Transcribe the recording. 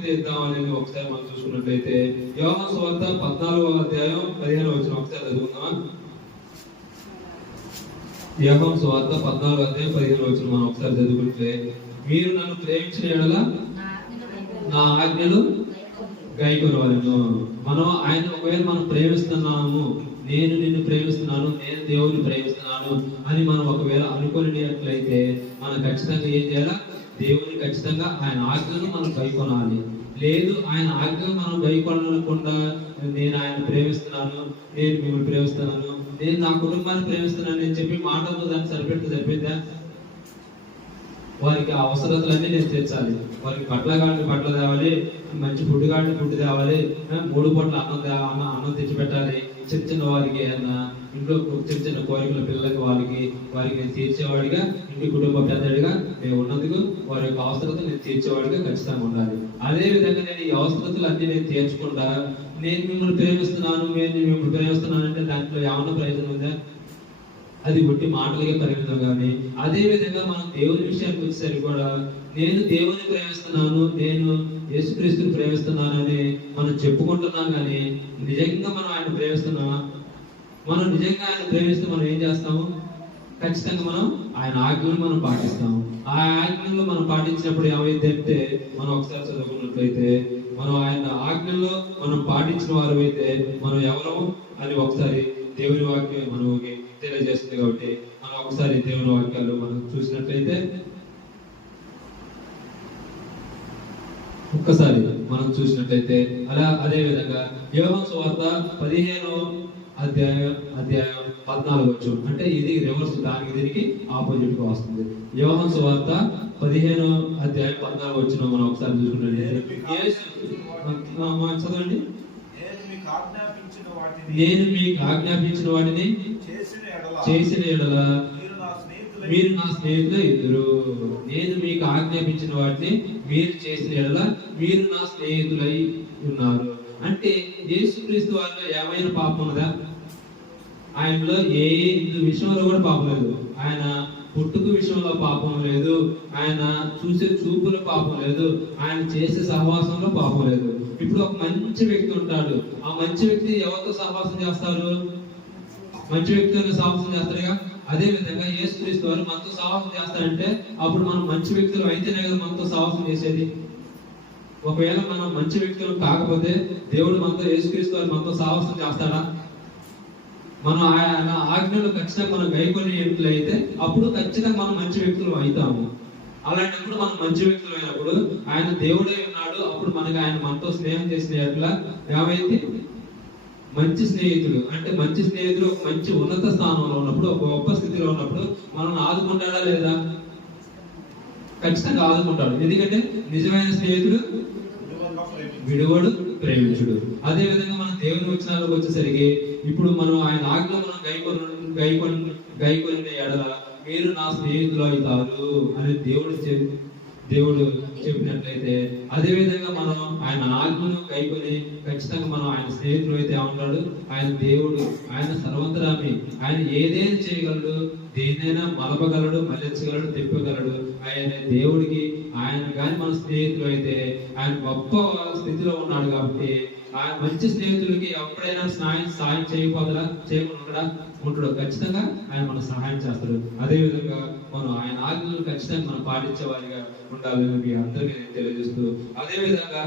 వాక్యం తీద్దామని ఒకసారి మనం చూసుకున్నట్లయితే యోహాను సువార్త 14 అధ్యాయం 15 ఒకసారి చదువుకుందాం. యోహాను సువార్త 14 అధ్యాయం 15 మనం ఒకసారి చదువుకుంటే, మీరు నన్ను ప్రేమించిన యెడల నా ఆజ్ఞలు గైకొనవలెను. మనం ఆయన ఒకవేళ మనం ప్రేమిస్తున్నాము, నేను నిన్ను ప్రేమిస్తున్నాను, నేను దేవుని ప్రేమిస్తున్నాను అని మనం ఒకవేళ అనుకునేట్లయితే మనం ఖచ్చితంగా ఏం చేయాలా? దేవుని ఖచ్చితంగా ఆయన ఆజ్ఞను మనం గైకొనాలి. లేదు ఆయన ఆజ్ఞను మనం గైకొనకుండా నేను ఆయన ప్రేమిస్తున్నాను, నేను మిమ్మల్ని ప్రేమిస్తున్నాను, నేను నా కుటుంబాన్ని ప్రేమిస్తున్నాను అని చెప్పి మాటలతో దాన్ని సరిపోద్దా? వారికి ఆ అవసరతలన్నీ నేను తీర్చాలి. వారికి బట్టలు తేవాలి, మంచి ఫుడ్ తేవాలి, 3 పూట్ల అన్నం తెచ్చి పెట్టాలి. చిన్న వారికి ఇంట్లో చిన్న కోరికల పిల్లలకి వారికి నేను తీర్చేవాడిగా, ఇంటి కుటుంబ పెద్దడిగా నేను ఉన్నందుకు వారి యొక్క అవసరతలు నేను తీర్చేవాడిగా ఖచ్చితంగా ఉండాలి. అదే విధంగా నేను ఈ అవసరతలు అన్ని నేను తీర్చకుండా నేను మిమ్మల్ని ప్రేమిస్తున్నాను అంటే దాంట్లో ఏమన్నా ప్రయోజనం ఉందా? అది ఒట్టి మాటలుగా పరిమితం. కానీ అదే విధంగా మనం దేవుని విషయానికి వచ్చేసరికి కూడా నేను దేవుని ప్రేమిస్తున్నాను, నేను యేసుక్రీస్తుని ప్రేమిస్తున్నాను అని మనం చెప్పుకుంటున్నాం. కానీ నిజంగా మనం ఆయన ప్రేమిస్తున్నామా? మనం నిజంగా ఆయన ప్రేమిస్తే మనం ఏం చేస్తాము? ఖచ్చితంగా మనం ఆయన ఆజ్ఞలు మనం పాటిస్తాము. ఆ ఆజ్ఞలు మనం పాటించినప్పుడు ఏమైందంటే, మనం ఒకసారి చదువుకున్నట్లయితే మనం ఆయన ఆజ్ఞల్లో మనం పాటించిన వారు అయితే మనం ఎవరు అని ఒకసారి దేవుని వాక్యం మనకి తెలియజేస్తుంది. కాబట్టి మనం ఒకసారి దేవుని వాక్యాలు మనం చూసినట్లయితే అదే విధంగా యోహాను సువార్త 15 అధ్యాయం 14 అంటే ఇది రివర్స్, దానికి దీనికి ఆపోజిట్ గా వస్తుంది. యోహాను సువార్త 15 అధ్యాయం 14 మనం ఒకసారి చూసుకున్నట్లయితే చదవండి. నేను మీకు ఆజ్ఞాపించిన వాటిని చేసిన యెడల మీరు నా స్నేహితులై ఇద్దరు. నేను మీకు ఆజ్ఞాపించిన వాటిని మీరు చేసిన యెడల మీరు నా స్నేహితులై ఉన్నారు. అంటే యేసుక్రీస్తు వారిలో ఏమైనా పాపం ఉన్నదా? ఆయనలో ఏ విషయంలో కూడా పాపం లేదు. ఆయన పుట్టుక విషయంలో పాపం లేదు, ఆయన చూసే చూపులో పాపం లేదు, ఆయన చేసే సహవాసంలో పాపం లేదు. ఇప్పుడు ఒక మంచి వ్యక్తి ఉంటాడు, ఆ మంచి వ్యక్తి ఎవరితో సహవాసం చేస్తారు? మంచి వ్యక్తులతో సహవాసం చేస్తారుగా. అదే విధంగా యేసుక్రీస్తు వారు మనతో సహవాసం చేస్తారంటే అప్పుడు మనం మంచి వ్యక్తులు అయితేనే కదా మనతో సహవాసం చేసేది. ఒకవేళ మనం మంచి వ్యక్తులు కాకపోతే దేవుడు మనతో, యేసుక్రీస్తు వారు మనతో సహవాసం చేస్తాడా? మనం ఆయన ఆజ్ఞలు ఖచ్చితంగా మనం గైకొనేట్లయితే అప్పుడు ఖచ్చితంగా మనం మంచి వ్యక్తులు అవుతాము. అలాంటప్పుడు మనం మంచి వ్యక్తులు అయినప్పుడు ఆయన దేవుడై ఉన్నాడు. అప్పుడు మనతో స్నేహం చేసినట్లా ఏమైంది? మంచి స్నేహితుడు. అంటే మంచి స్నేహితుడు ఒక మంచి ఉన్నత స్థానంలో ఉన్నప్పుడు, ఒక గొప్ప స్థితిలో ఉన్నప్పుడు మనం ఆదుకుంటాడా లేదా? ఖచ్చితంగా ఆదుకుంటాడు. ఎందుకంటే నిజమైన స్నేహితుడు విడువడు, ప్రేమించుడు. అదే విధంగా మనం దేవుని వచనాలకు వచ్చేసరికి ఇప్పుడు మనం ఆయన ఆజ్ఞ మనం గైకొని ఎడల మీరు నా స్నేహితులు అవుతారు అని దేవుడు చెప్పినట్లయితే, అదే విధంగా మనం ఆయన ఆజ్ఞను గైకొని ఖచ్చితంగా మనం ఆయన స్నేహితులు అయితే ఉంటాడు. ఆయన దేవుడు, ఆయన సర్వంతరామి, ఆయన ఏదైనా చేయగలడు, దేనైనా మలపగలడు, మలచగలడు, తిప్పగలడు. ఆయన దేవుడికి ఆయన కానీ మన స్నేహితులు అయితే ఆయన గొప్ప స్థితిలో ఉన్నాడు. కాబట్టి ఆయన మంచి స్నేహితులకి ఎప్పుడైనా సాయం చేయకుండా ఉంటాడు. ఖచ్చితంగా ఆయన మన సహాయం చేస్తాడు. అదే విధంగా మనం ఆయన ఆజ్ఞలు ఖచ్చితంగా మనం పాటించే వారిగా ఉండాలని మీ అందరికీ నేను తెలియజేస్తూ, అదే విధంగా